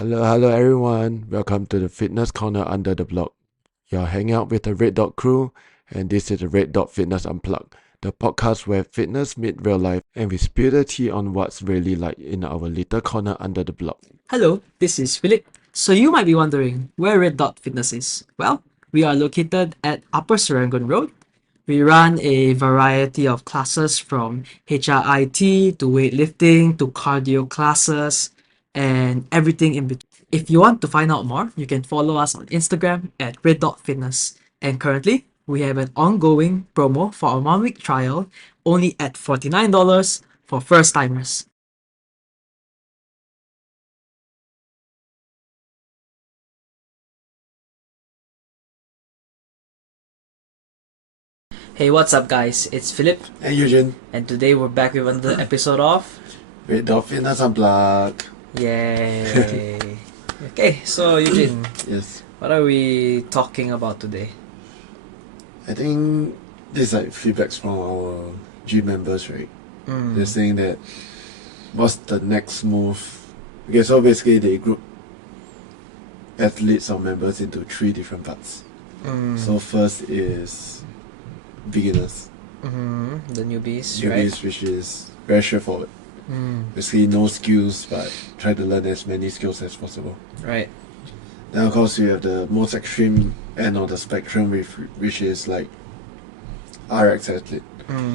Hello everyone. Welcome to the Fitness Corner under the block. You're hanging out with the Red Dot crew, and this is the Red Dot Fitness Unplugged, the podcast where fitness meets real life and we spill the tea on what's really like in our little corner under the block. Hello, this is Philip. So you might be wondering where Red Dot Fitness is. Well, we are located at Upper Serangoon Road. We run a variety of classes from HIIT to weightlifting to cardio classes and everything in between. If you want to find out more, you can follow us on Instagram at Red Dot Fitness. And currently, we have an ongoing promo for a 1 week trial only at $49 for first timers. Hey, what's up, guys? It's Philip, Hey Ujin, and today we're back with another episode of Red Dot Fitness Unplugged. Yay! Okay, so Eugene, Yes, what are we talking about today? I think this is like feedbacks from our gym members, right? They're saying that what's the next move? Okay, so basically they group athletes or members into three different parts. So first is beginners. The newbies, Newbies, which is very straightforward. Basically, no skills, but try to learn as many skills as possible. right? Then, of course, you have the most extreme end of the spectrum, which is like RX athlete.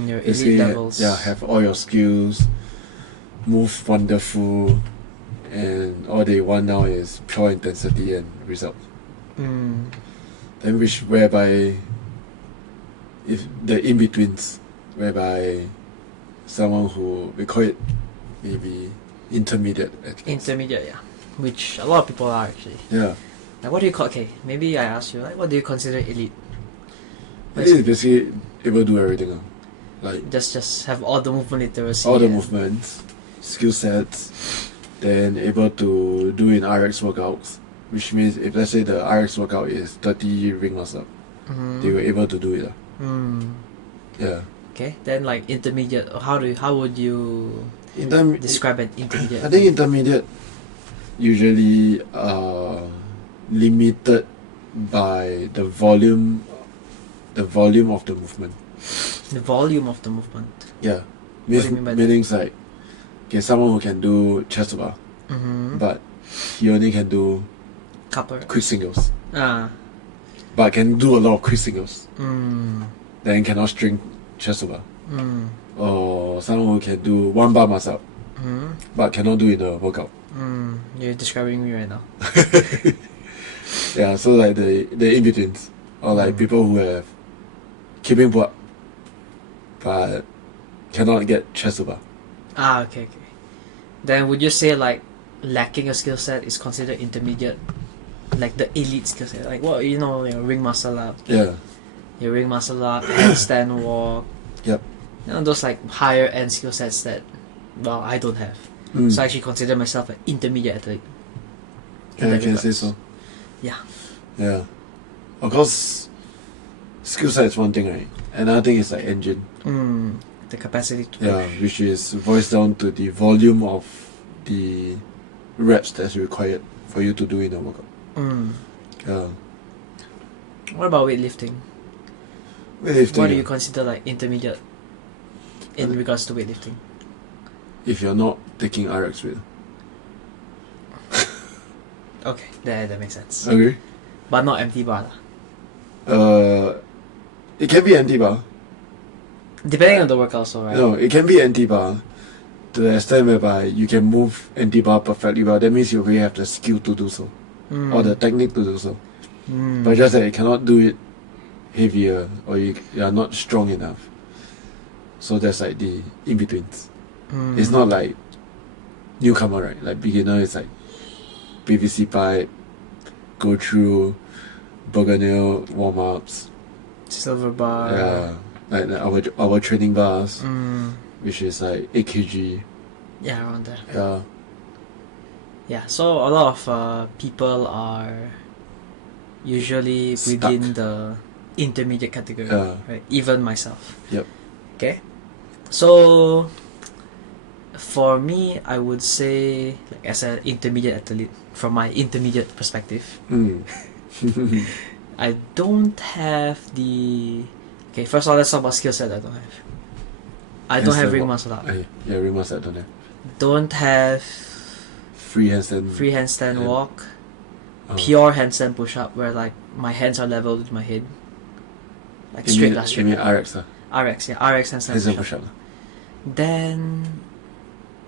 Your Basically, elite levels. yeah, have all your skills, move wonderful, and all they want now is pure intensity and result. Then, whereby if the in betweens, whereby someone who we call it maybe intermediate athletes. Intermediate, yeah. Which a lot of people are actually. Yeah. Like, what do you call? Okay, maybe I ask you. Like, what do you consider elite? It is basically able to do everything. Like Just have all the movement literacy. all the and- movements, skill sets, then able to do in RX workouts. Which means if let's say the RX workout is 30 ring muscle up, they were able to do it. Yeah. Okay, then like intermediate. How would you describe an intermediate? I think intermediate usually limited by the volume of the movement. The volume of the movement. Yeah. do you mean by that? Meaning like okay, someone who can do chest bar, but he only can do Couple. quick singles. Ah. But can do a lot of quick singles. Mm. Then cannot string chest bar. Mm. Or someone who can do one bar muscle up, but cannot do in the workout. You're describing me right now. Yeah, so like the in-betweens. Or like people who have keeping pull up, but cannot get chest bar. Ah, okay. Then would you say like lacking a skill set is considered intermediate? Like the elite skill set? Like what, your ring muscle up, Yeah. your ring muscle up, handstand walk. Yep. Those like higher end skill sets that, well, I don't have. So I actually consider myself an intermediate athlete. in Yeah, I that can say regards. so. Yeah. Yeah. Of course, skill set is one thing, right? Another thing is like engine. The capacity to push. Yeah, which is voiced down to the volume of the reps that's required for you to do in a workout. Yeah. What about weightlifting? Weightlifting, What do you consider like intermediate in regards to weightlifting? if you're not taking RX with. Okay, that makes sense. Agree? But not empty bar. It can be anti-bar. Depending on the workout also, right? No, it can be anti-bar to the extent whereby you can move anti-bar perfectly well. That means you really have the skill to do so. Or the technique to do so. But just that you cannot do it heavier or you are not strong enough. So that's like the in-betweens. It's not like newcomer, right? Like beginner is like PVC pipe, go through Burger warm-ups. Silver bar. Yeah. Like our training bars, which is like 8 kg. Yeah, around there. Yeah. Yeah, so a lot of people are usually Stuck. within the intermediate category, Yeah. right? Even myself. Yep. Okay. So For me, I would say, like, as an intermediate athlete, from my intermediate perspective, I don't have the. Okay, first of all, let's talk about skill set I don't have. I don't have ring muscle up. Yeah, ring muscle I don't have. Don't have Free handstand. free handstand and- walk. Oh. Pure handstand push up, where like my hands are level with my head. Like You straight, mean- last straight. You mean RX? RX, yeah, RX handstand Handstand push up. push up. Then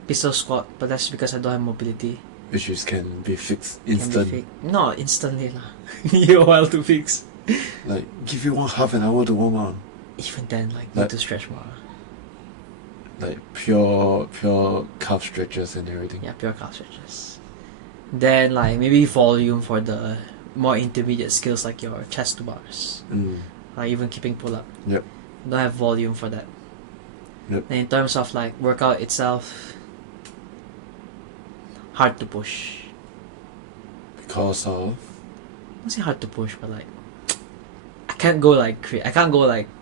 pistol squat, but that's because I don't have mobility. Which is can be fixed Can be instant. fake. No, instantly lah. Need a while to fix. Like, give you half an hour to warm up. Even then, like, Like- need to stretch more. Like pure calf stretches and everything. Yeah, pure calf stretches. Then like maybe volume for the more intermediate skills like your chest to bars. Like even keeping pull up. Yep. Don't have volume for that. Yep. And in terms of like workout itself, hard to push. Because of I won't say hard to push, but like I can't go like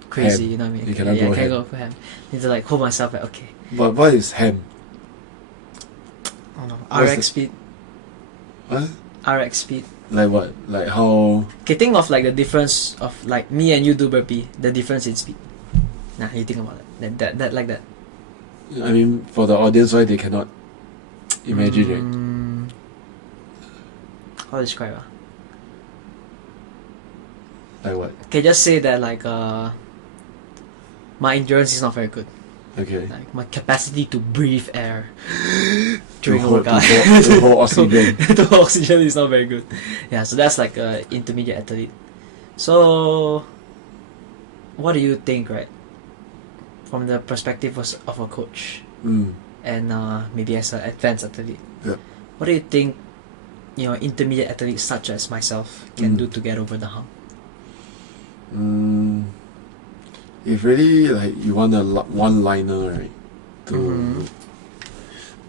crazy. Ham. You know what I mean? You cannot I go can't ham. go for ham. Need to like hold myself like okay. But what is ham? I don't know. What's RX it? speed. What? RX speed. Like what? Like how? Okay, think of like the difference of like me and you do burpee. The difference in speed. Nah, you think about it. That like that. I mean, for the audience, why they cannot imagine it? How to describe it? Like what? Okay, just say that like my endurance is not very good. Okay. Like my capacity to breathe air To during a hold, workout. to hold oxygen. The oxygen is not very good. Yeah, so that's like a intermediate athlete. So, what do you think, right? From the perspective of a coach and maybe as an advanced athlete, Yep. what do you think? You know, intermediate athletes such as myself can do to get over the hump. If really like you want a one-liner, right? To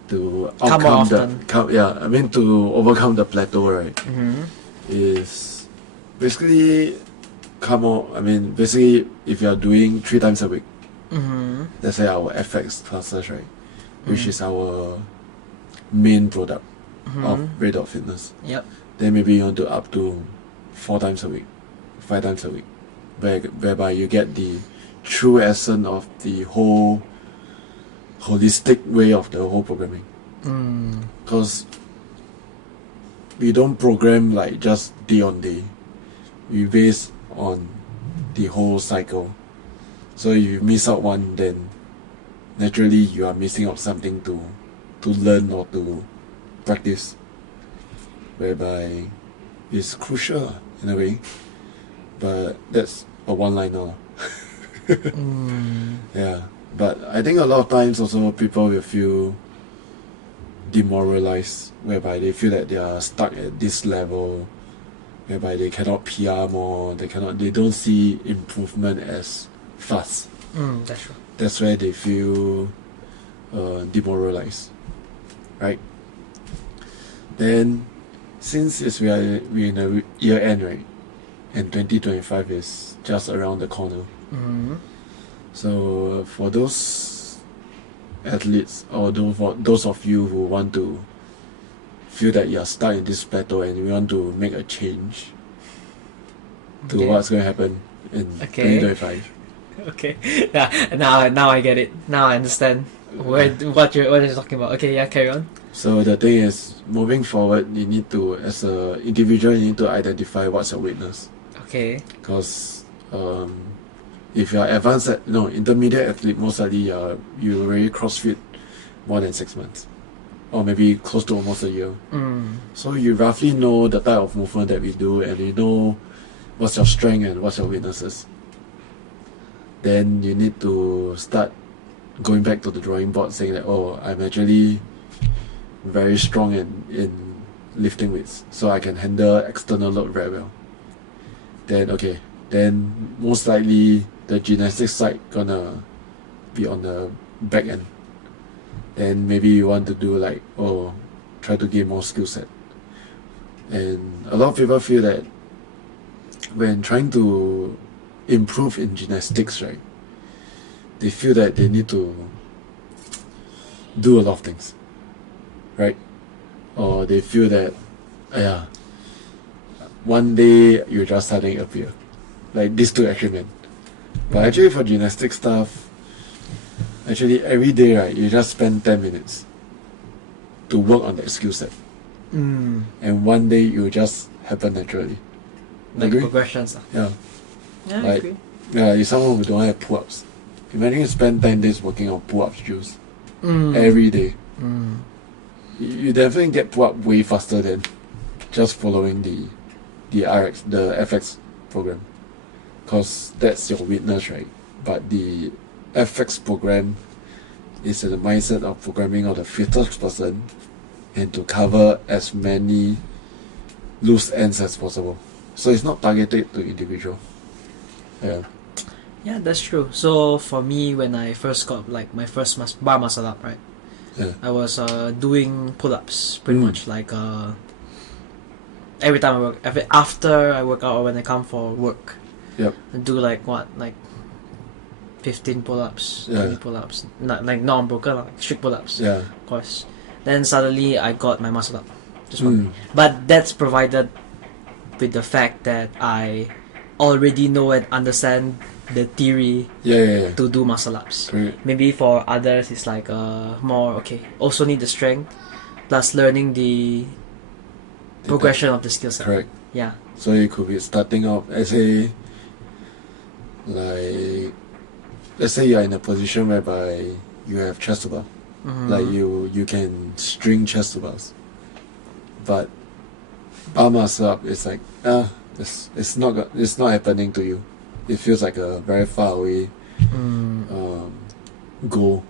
Come more overcome often. I mean to overcome the plateau, right? Mm-hmm. Is basically basically if you are doing 3 times a week, let's say our FX classes, right, which is our main product of Red Dot Fitness, Yep. then maybe you want to up to 4 times a week, 5 times a week, whereby you get the true essence of the whole holistic way of the whole programming. Because we don't program like just day on day, we base on the whole cycle. So if you miss out one, then naturally you are missing out something to learn or to practice, whereby it's crucial in a way, but that's a one-liner. Yeah, but I think a lot of times also people will feel demoralized, whereby they feel that they are stuck at this level, whereby they cannot PR more, they don't see improvement as fast. That's true. That's where they feel demoralized, right? Then, since we're in a year end, right, and 2025 is just around the corner, so for those athletes or those of you who want to feel that you're stuck in this plateau and you want to make a change to what's going to happen in 2025. Okay. Yeah. Now I get it. Now I understand what you're talking about. Okay. Yeah. Carry on. So the thing is, moving forward, you need to, as an individual, you need to identify what's your weakness. Okay. Because if you're advanced, intermediate athlete, most likely you already CrossFit more than 6 months, or maybe close to almost a year. So you roughly know the type of movement that we do, and you know what's your strength and what's your weaknesses. Then you need to start going back to the drawing board, saying that, oh, I'm actually very strong in lifting weights, so I can handle external load very well. Then most likely the gymnastics side gonna be on the back end. Then maybe you want to do like, try to gain more skill set. And a lot of people feel that when trying to improve in gymnastics, right, they feel that they need to do a lot of things, right? Or they feel that, one day you're just starting to appear. Like these two action. But actually for gymnastic stuff, actually every day, right, you just spend 10 minutes to work on that skill set. And one day it will just happen naturally. Like Agree? progressions. Yeah. Yeah, I Like, agree. yeah, if someone who don't have pull-ups, imagine you spend 10 days working on pull-ups drills every day. You definitely get pull-up way faster than just following the FX program, because that's your weakness, right? But the FX program is in the mindset of programming of the fittest person and to cover as many loose ends as possible. So it's not targeted to individual. Yeah. Yeah, that's true. So for me, when I first got like my first bar muscle up, right? Yeah. I was doing pull-ups pretty much like every time I work, after I work out or when I come for work. Yep. I do like 15 pull-ups, Yeah. 20 pull-ups, not like non-broken, like strict pull-ups. Yeah. Of course. Then suddenly I got my muscle up, just one day. But that's provided with the fact that I already know and understand the theory Yeah. to do muscle ups. Correct. Maybe for others it's like more okay. Also need the strength plus learning the progression of the skill set. Correct. Yeah. So you could be starting off as a, like, let's say you're in a position whereby you have chest to bar. Like you can string chest to bars. But bar muscle up is like it's not happening to you. It feels like a very far away goal.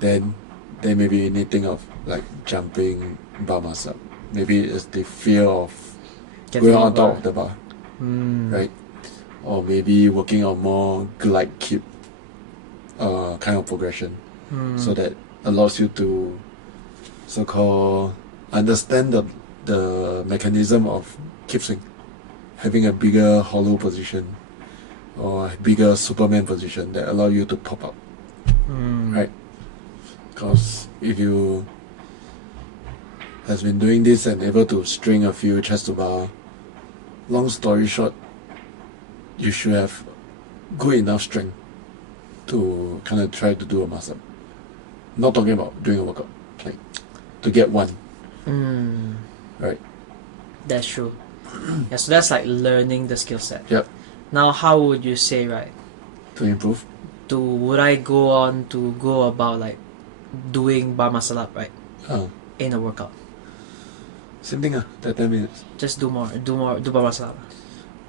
Then maybe you need to think of like jumping bar muscle up. Maybe it's the fear of going on top of the bar, right? Or maybe working on more glide keep kind of progression, so that allows you to so-called understand the mechanism of keep swing, having a bigger hollow position or a bigger Superman position that allow you to pop up, right? Because if you has been doing this and able to string a few chest to bar, long story short, you should have good enough strength to kind of try to do a muscle up. Not talking about doing a workout, like to get one. Right. That's true. Yeah, so that's like learning the skill set. Yep. Now, how would you say, right? To improve. Would I go on to go about like doing bar muscle up, right? In a workout. Same thing, that 10 minutes. Just do bar muscle up.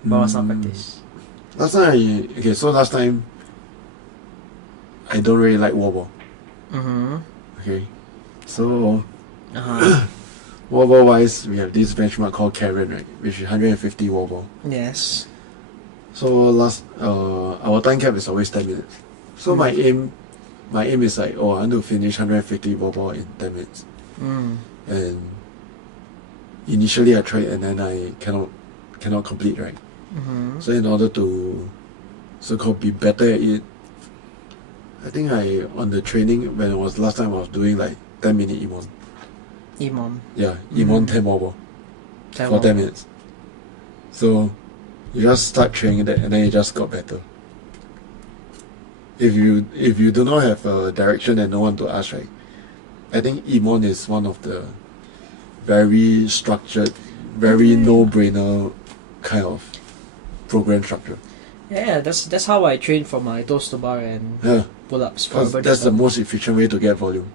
Bar muscle up practice. Last time I don't really like wall ball. Okay. So wall ball wise, we have this benchmark called Karen, right? Which is 150 wall ball. Yes. So our time cap is always 10 minutes. So my aim is like, I want to finish 150 wall ball in 10 minutes. And initially I tried and then I cannot complete, right? So in order to so-called be better at it, I think on the training when it was last time I was doing like 10-minute Emon. Emon. Yeah, Emon 10 wall ball for 10 minutes. So you just start training that and then it just got better. If you do not have a direction and no one to ask, right? I think Emon is one of the very structured, very no-brainer kind of program structure. Yeah, that's how I train for my toes to bar and pull-ups. That's the most efficient way to get volume.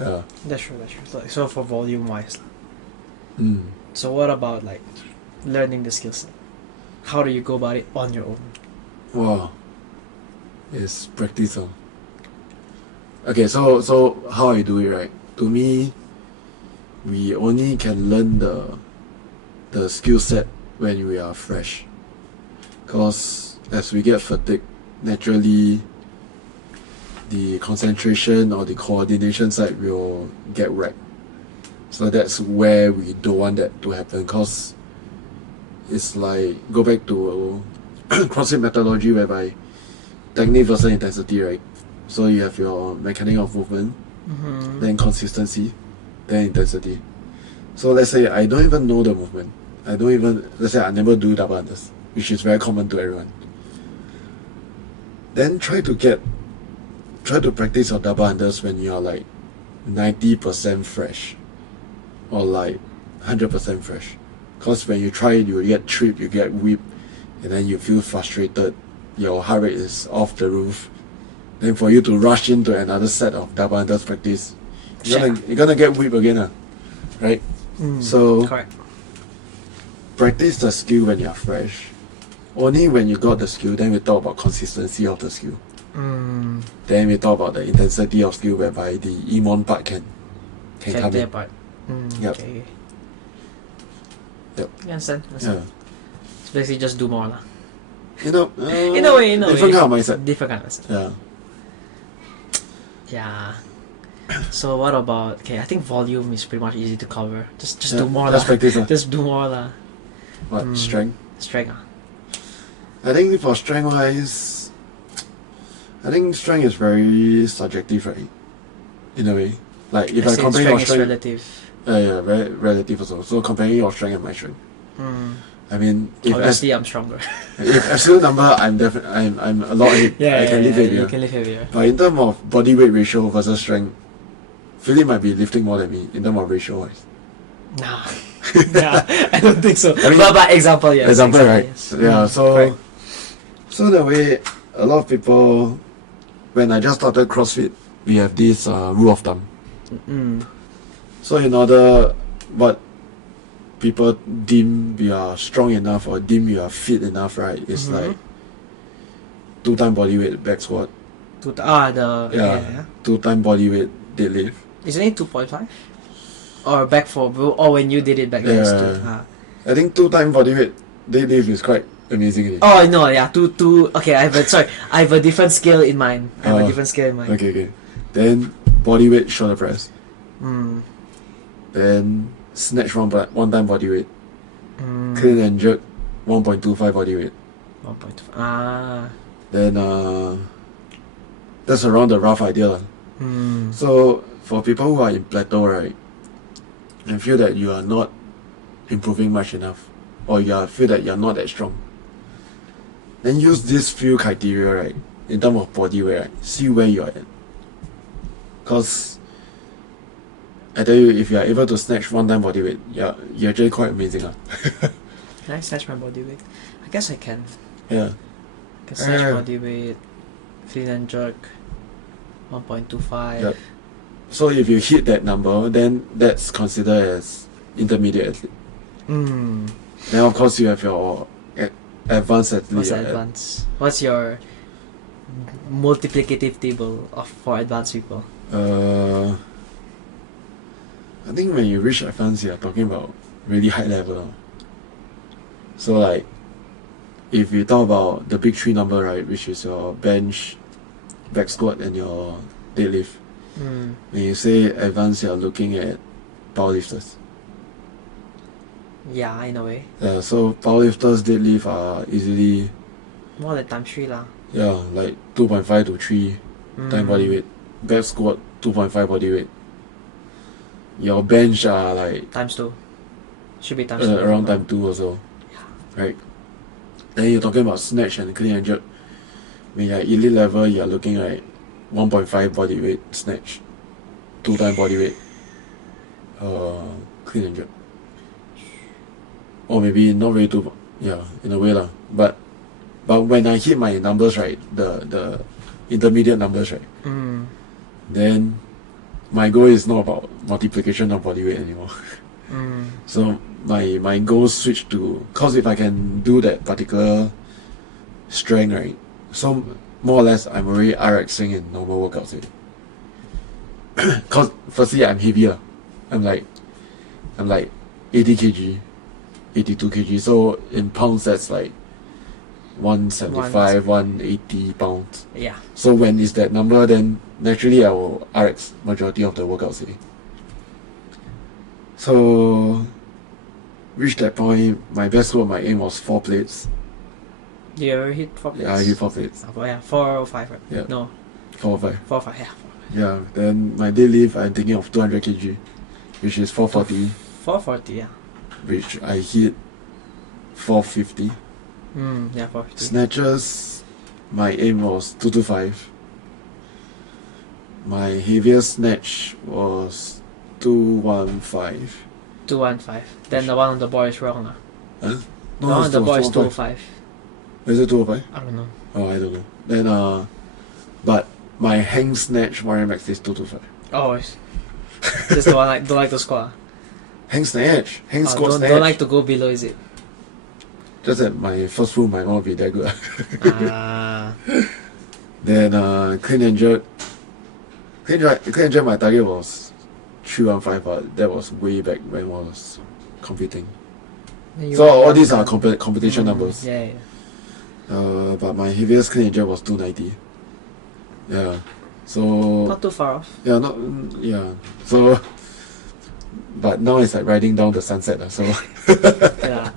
Yeah. That's true. So for volume wise. So what about like learning the skill set? How do you go about it on your own? Wow. It's practice. Okay, so how I do it, right? To me, we only can learn the skill set when we are fresh. Because as we get fatigued, naturally the concentration or the coordination side will get wrecked. So that's where we don't want that to happen, because it's like, go back to CrossFit methodology whereby technique versus intensity, right? So you have your mechanic of movement then consistency, then intensity. So let's say I don't even know the movement. Let's say I never do double unders, which is very common to everyone. Then try to practice your double unders when you are like 90% fresh or like 100% fresh. Because when you try it, you get tripped, you get whipped, and then you feel frustrated, your heart rate is off the roof. Then for you to rush into another set of double unders practice, you're gonna get whipped again, right? So correct. Practice the skill when you're fresh. Only when you got the skill, then we talk about consistency of the skill. Then we talk about the intensity of skill, whereby the Emon part can come in. Part. Yep. Okay. Yep. You understand? Yeah. So basically just do more lah. In a way. different kind of mindset. Different kind of mindset. Yeah. Yeah. So what about, I think volume is pretty much easy to cover. Just Yeah, do more just lah. practice lah. Just do more lah. What, strength? Strength I think for strength wise, I think strength is very subjective, right? In a way. Like if I compare your strength is strength, relative. yeah, very relative also. So comparing your strength and my strength. I mean, if Obviously I'm stronger. if absolute number, I'm a lot. I can lift heavier. You can lift heavier. But in terms of body weight ratio versus strength, Philip might be lifting more than me in terms of ratio wise. Nah. Nah, I don't think so. I mean, but example, yes. Example, right? Yes. Yeah. So, correct. so the way a lot of people, when I just started CrossFit, we have this rule of thumb. So in order, what people deem we are strong enough or deem you are fit enough, right? It's like 2 times body weight back squat. 2 times body weight deadlift. Isn't it 2.5? Or back 4, or when you did it back then it's 2. I think 2 times body weight deadlift is quite amazing. Oh no, yeah, 2. Okay, I have a different scale in mind. Okay. Then body weight shoulder press. Then snatch 1 time body weight. Clean and jerk 1.25 body weight. 1.25. Then that's around the rough idea. So for people who are in plateau, right, and feel that you are not improving much enough, or feel that you are not that strong, then use these few criteria, right, in terms of body weight, right, see where you are at. Because I tell you, if you are able to snatch 1 time body weight, you're actually quite amazing. Can I snatch my body weight? I guess I can. Yeah. I can snatch body weight, clean and jerk, 1.25. Yep. So if you hit that number, then that's considered as intermediate athlete. Then of course you have your advanced athlete. What's advanced? What's your multiplicative table for advanced people? I think when you reach advanced, you're talking about really high level. So like, if you talk about the big 3 number, right, which is your bench, back squat, and your deadlift. When you say advanced, you're looking at powerlifters. Yeah, in a way. Yeah, so powerlifters deadlift are easily more than times 3 lah. Yeah, like 2.5 to 3 time body weight. Back squat 2.5 body weight. Your bench are like times 2. Should be times 2. Around time 2 also. Yeah. Right. Then you're talking about snatch and clean and jerk. When you're elite level, you're looking at 1.5 body weight snatch, 2 time body weight, clean and jerk. Or maybe not really too, in a way lah. But when I hit my numbers, right, the intermediate numbers, right, then my goal is not about multiplication of body weight anymore. So my goal switch to, cause if I can do that particular strength, right, so more or less I'm already RXing in normal workouts already. Cause firstly I'm heavier. I'm like 80 kg, 82 kg. So in pounds that's like 175, 180 pounds. Yeah. So when it's that number, then naturally I will RX majority of the workouts already. So reach that point, my best score, my aim was 4 plates. You ever hit 4 plates? Yeah, I hit 4 plates. Oh, yeah, 4 or 5, right? Yeah. No. 4 or 5. 4 or 5, yeah. Yeah, then my deadlift, I'm thinking of 200 kg, which is 440, 440, yeah. which I hit 450. Yeah, 450. Snatches, my aim was 225. My heaviest snatch was 215. 215. Then the one on the board is wrong. Huh? The No, one on it's the board is 215. 205. Is it 205? I don't know. Oh, I don't know. Then, but my hang snatch warrior max is 225. Oh, it's just don't like to squat. Hang snatch, hang squat Don't snatch. like to go below, is it? Just that my first full might not be that good. Ah. Then clean and jerk. Clean and jerk, my target was 315, but that was way back when I was competing. So all these are competition numbers. Yeah. But my heaviest clean and jerk was 290. Yeah. So Not too far off. yeah. So, but now it's like riding down the sunset. So Yeah.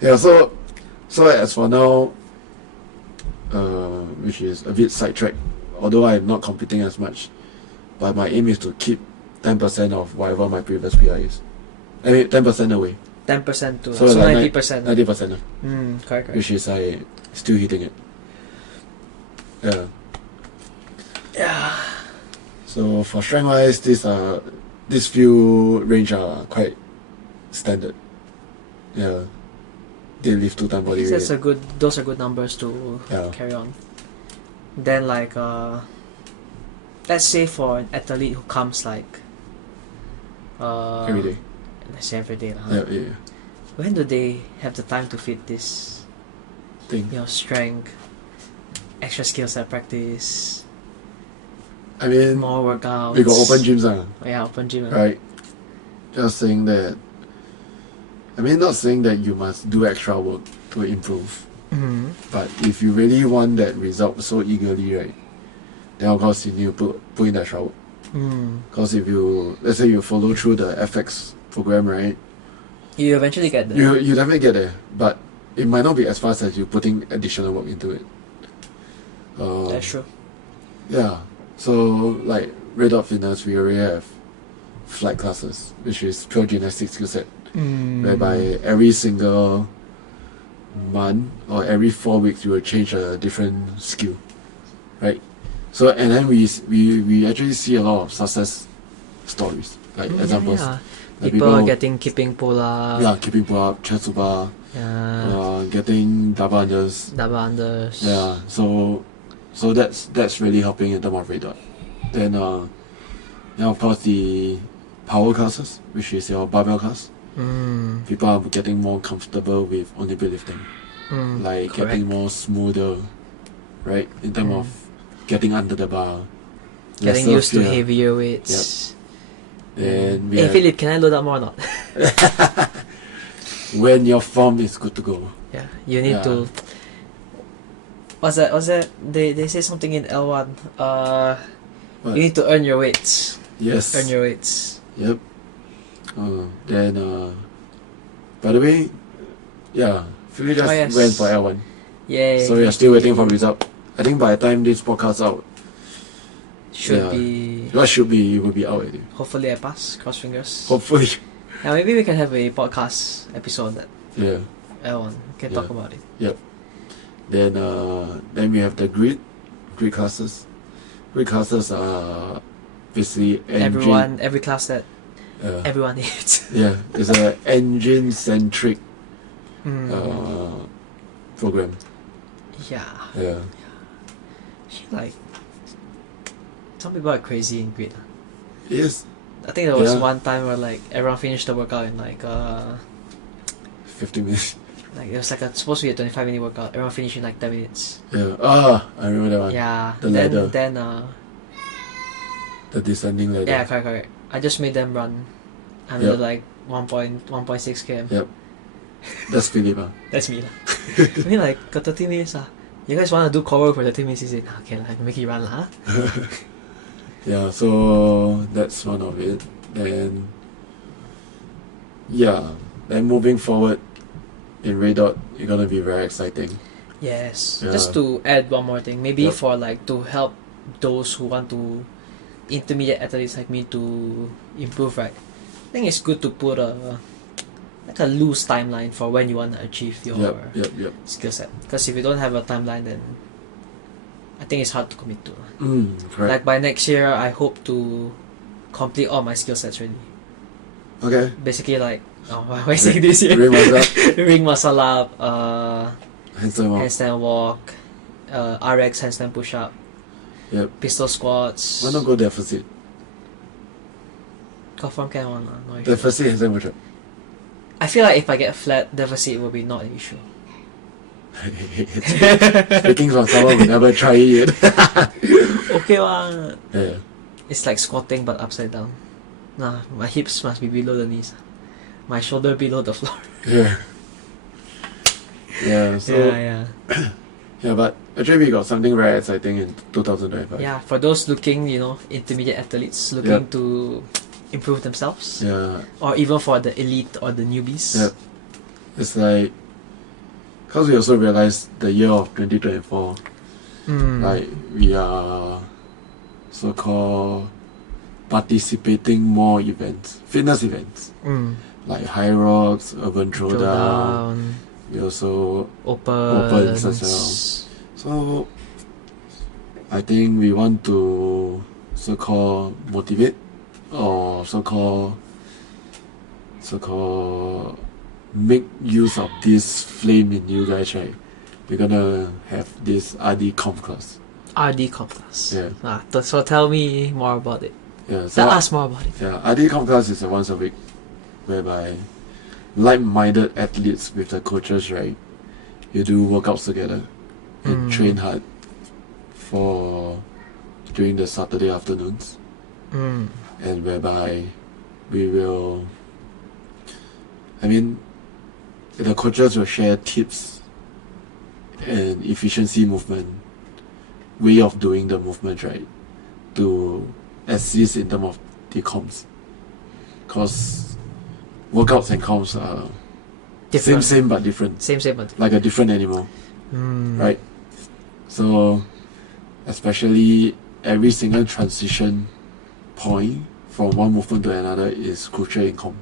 yeah. So as for now, which is a bit sidetracked, although I'm not competing as much, but my aim is to keep 10% of whatever my previous PR is. I mean 10% away. 10% to So so like 90%. 90%. Correct. Which is I still hitting it. Yeah. Yeah. So for strength wise, these few range are quite standard. Yeah. Deadlift 2 times body weight. Those are good numbers to carry on. Then like let's say for an athlete who comes like Every day. let's say every day. Yeah. When do they have the time to fit this Thing. strength, extra skill set practice, I mean, more workouts? we got open gyms, Yeah, open gym. right? Just saying that. I mean, not saying that you must do extra work to improve, but if you really want that result so eagerly, right, then of course you need to put in that extra work. Because if let's say you follow through the FX program, right, you eventually get there. you definitely get there, but it might not be as fast as you putting additional work into it. That's true. Yeah. So like Red Dot Fitness, we already have flight classes, which is pure gymnastics skill set. Whereby every single month or every 4 weeks you will change a different skill, right? So and then we actually see a lot of success stories, like examples. Yeah. Like People getting keeping pull up. Yeah, keeping pull up, chest to bar, getting double unders. Double unders. Yeah, so that's really helping in terms of rate. Then of course the power classes, which is your barbell class. People are getting more comfortable with Olympic lifting, like correct. getting more smoother, right? In terms of getting under the bar, Getting lesser used to fear. heavier weights. Then Hey Philip, can I load up more or not? when your form is good to go. Yeah, you need to. What's that? They say something in L1. What? You need to earn your weights. Yes. Earn your weights. Yep. Then by the way, yeah, Philly just yes. went for L1. Yay. So we are still waiting for result. I think by the time this podcast out, Should be. What should be, it will be out already. Hopefully I pass. Cross fingers. Hopefully. Yeah, maybe we can have a podcast episode that Yeah. L1. We can talk about it. Yep. Then we have the grid classes. Grid classes are basically Every class that everyone needs. Yeah, it's an engine centric program. Yeah. Yeah. Like some people are crazy in grid. Yes. I think there was one time where like everyone finished the workout in like 50 minutes. like it was like supposed to be a 25-minute workout. Everyone finished in like 10 minutes. Yeah. I remember that one. Yeah. The ladder. Then The descending ladder. yeah, correct. I just made them run under like 1.6 km. Yep. That's Philip. That's me. I mean like got 30 minutes. You guys wanna do core work for 30 minutes? Is it okay? Like make it run, huh? Yeah. So that's one of it. Then then moving forward in Red Dot, it's gonna be very exciting. Yes. Yeah. Just to add one more thing, maybe Yep. for like to help those who want to intermediate athletes like me to improve, right, I think it's good to put a loose timeline for when you want to achieve your skill set. Because if you don't have a timeline, then I think it's hard to commit to. Correct. Like by next year, I hope to complete all my skill sets ready. Okay. Basically, like, why am I saying this here? Ring muscle up, handstand walk, RX handstand push up, pistol squats. Why not go deficit? Confirm can one. No deficit handstand push up. I feel like if I get a flat deficit, it will be not an issue. Speaking from someone who never tried it yet. Okay one. Yeah. It's like squatting but upside down. Nah, my hips must be below the knees. My shoulder below the floor. Yeah. Yeah. So. Yeah. Yeah, but actually we got something very exciting in 2025. Yeah, for those looking, intermediate athletes looking to improve themselves. Yeah. Or even for the elite or the newbies. Yeah. It's like, because we also realized the year of 2024, like we are so-called participating more events, fitness events, like High Rocks, Urban Throwdown. We also opens as well. So I think we want to so-called motivate or so-called make use of this flame in you guys, right? We're gonna have this RD Comp class. RD Comp class. Yeah. So tell me more about it. Yeah. Tell us more about it. Yeah. RD Comp class is a once a week, whereby like-minded athletes with the coaches, right? You do workouts together and train hard during the Saturday afternoons, and whereby we will. The coaches will share tips and efficiency movement, way of doing the movement, right, to assist in terms of the comps. Because workouts and comps are different. Same but different. Same but different. Like a different animal, right? So, especially every single transition point from one movement to another is crucial in comp.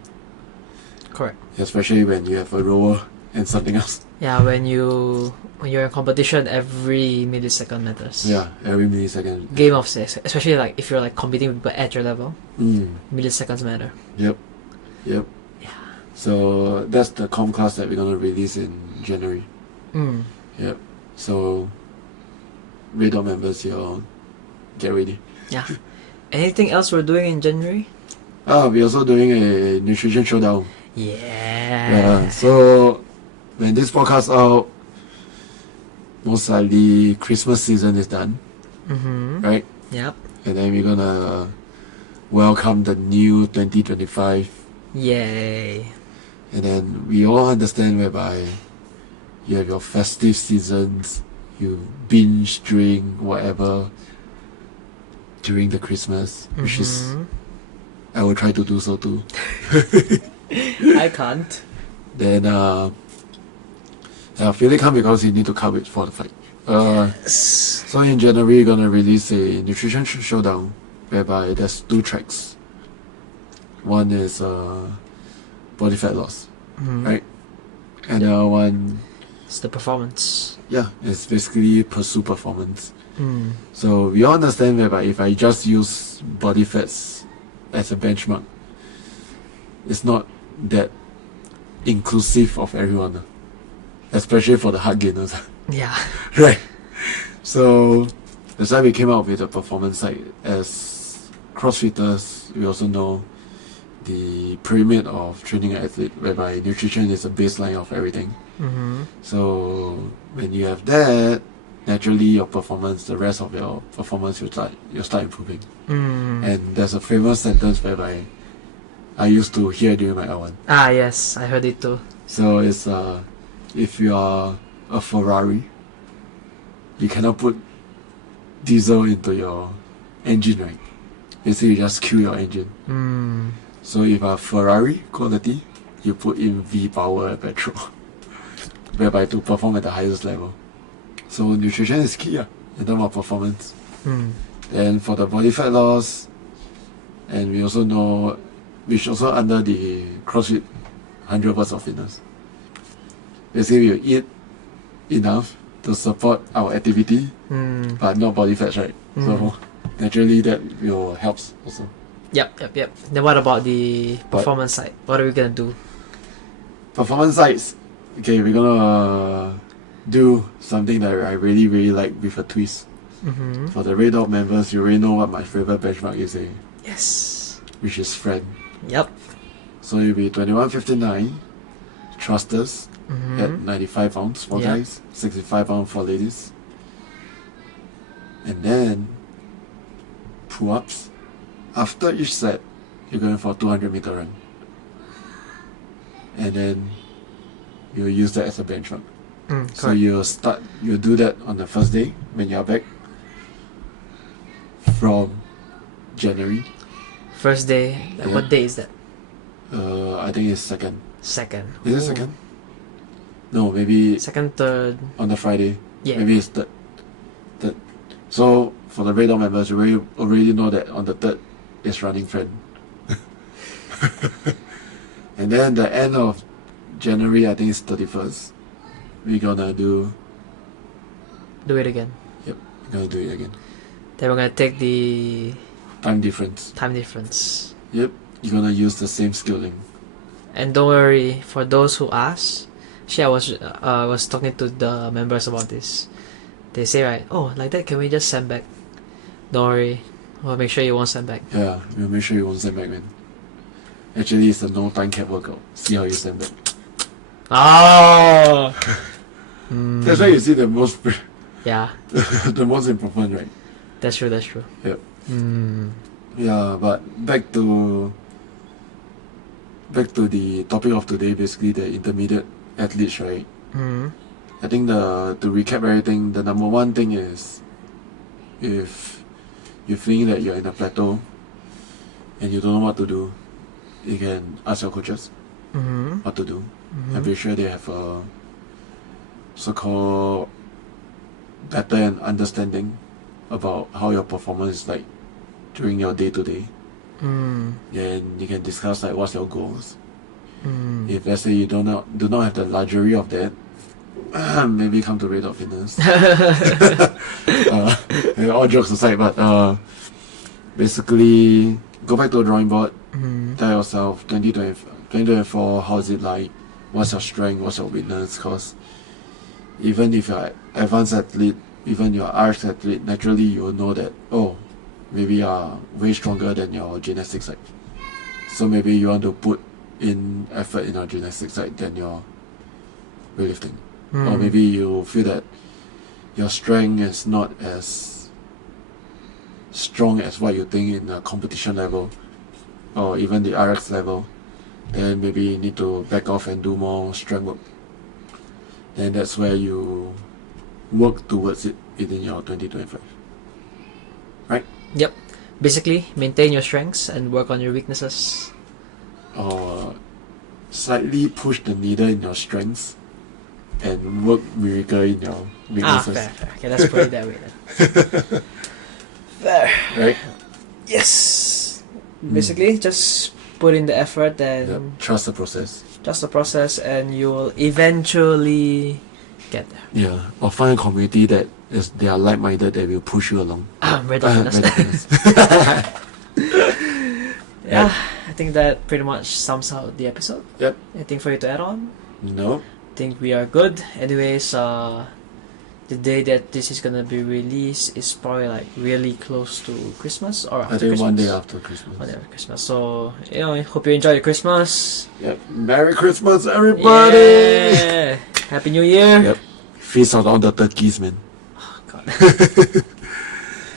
Correct. Especially when you have a rower and something else. Yeah, when you're in competition, every millisecond matters. Yeah, every millisecond. Game of sex, especially like if you're like competing with people at your level, milliseconds matter. Yep. Yeah. So that's the comp class that we're gonna release in January. Yep. So, Red Dot members, you get ready. Yeah. Anything else we're doing in January? We're also doing a nutrition showdown. Yeah. So when this podcast out, most likely Christmas season is done. Right? Yep. And then we're gonna welcome the new 2025. Yay. And then we all understand whereby you have your festive seasons, you binge drink whatever during the Christmas, which is I will try to do so too. I can't. Then Philip can't because he need to cover it for the fight. So in January we're gonna release a nutrition showdown whereby there's 2 tracks. One is body fat loss, right? And the other one, it's the performance. Yeah, it's basically pursue performance. So we all understand whereby if I just use body fats as a benchmark, it's not that inclusive of everyone, especially for the hard gainers. Yeah. Right. So that's why we came out with the performance side. As CrossFitters, we also know the pyramid of training an athlete, whereby nutrition is a baseline of everything. So when you have that, naturally your performance, the rest of your performance, you'll start improving. And there's a famous sentence whereby I used to hear during my L1. Yes, I heard it too. So it's if you are a Ferrari, you cannot put diesel into your engine, right? Basically you just kill your engine. So if a Ferrari quality, you put in V power and petrol, whereby to perform at the highest level. So nutrition is key in terms of performance. Then for the body fat loss, And we also know, which also under the CrossFit 100 Words of Fitness. Basically, we eat enough to support our activity, but not body fats, right? So naturally that will helps also. Yep. Then what about the performance side? What are we gonna do? Performance sides, okay, we're gonna do something that I really, really like with a twist. For the Red Dot members, you already know what my favorite benchmark is, Yes. which is friend. Yep. So it'll be 21.59 thrusters at 95 pounds for guys, 65 pounds for ladies. And then pull-ups. After each set, you're going for a 200-meter run. And then you'll use that as a benchmark. So you'll do that on the first day when you're back from January. First day. Like what day is that? I think it's second. Second. Is it second? No, maybe Second, third. on the Friday. Yeah. Maybe it's third. So for the Red Dot members, you already know that on the third is running friend. And then the end of January, I think it's 31st. We're gonna do it again. Yep, we're gonna do it again. Then we're gonna take the Time difference. Yep, you're gonna use the same skilling. And don't worry, for those who ask, I was talking to the members about this. They say, right, oh, like that, can we just send back? Don't worry, we'll make sure you won't send back. Yeah, we'll make sure you won't send back, man. Actually, it's a no time cap workout. See how you send back. Oh! That's why you see the most Yeah, the most improvement, right? that's true. Yep. Yeah, but back to the topic of today, basically the intermediate athletes, right? I think to recap everything, the number one thing is if you think that you're in a plateau and you don't know what to do, you can ask your coaches what to do. I'm pretty sure they have a so-called better and understanding about how your performance is like during your day-to-day. Then you can discuss like what's your goals. If let's say you do not have the luxury of that, maybe come to Red Dot Fitness. All jokes aside, but basically go back to the drawing board. Tell yourself 2024, how is it like? What's your strength? What's your weakness? Because even if you're an advanced athlete, even you're an RX athlete, naturally you will know that, oh, maybe you're way stronger than your gymnastics side. So maybe you want to put in effort in your gymnastics side than your weightlifting. Or maybe you feel that your strength is not as strong as what you think in the competition level or even the RX level. Then maybe you need to back off and do more strength work. Then that's where you work towards it within your 2025. Right? Yep. Basically, maintain your strengths and work on your weaknesses. Or slightly push the needle in your strengths and work miracle in your weaknesses. Fair. Okay, let's put it that way then. Fair. Right? Yes. Basically, just put in the effort and trust the process. Trust the process, and you will eventually get there. Yeah, or find a community they are like-minded that will push you along. Red Dot Fitness. Yeah, I think that pretty much sums out the episode. Yep. Anything for you to add on? No. I think we are good. Anyways, the day that this is gonna be released is probably like really close to Christmas or after I think Christmas. one day after Christmas. One day after Christmas. So, I hope you enjoy your Christmas. Yep. Merry Christmas, everybody! Yeah. Happy New Year! Yep. Feast on all the turkeys, man. Oh, God.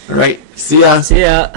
Alright, see ya! See ya!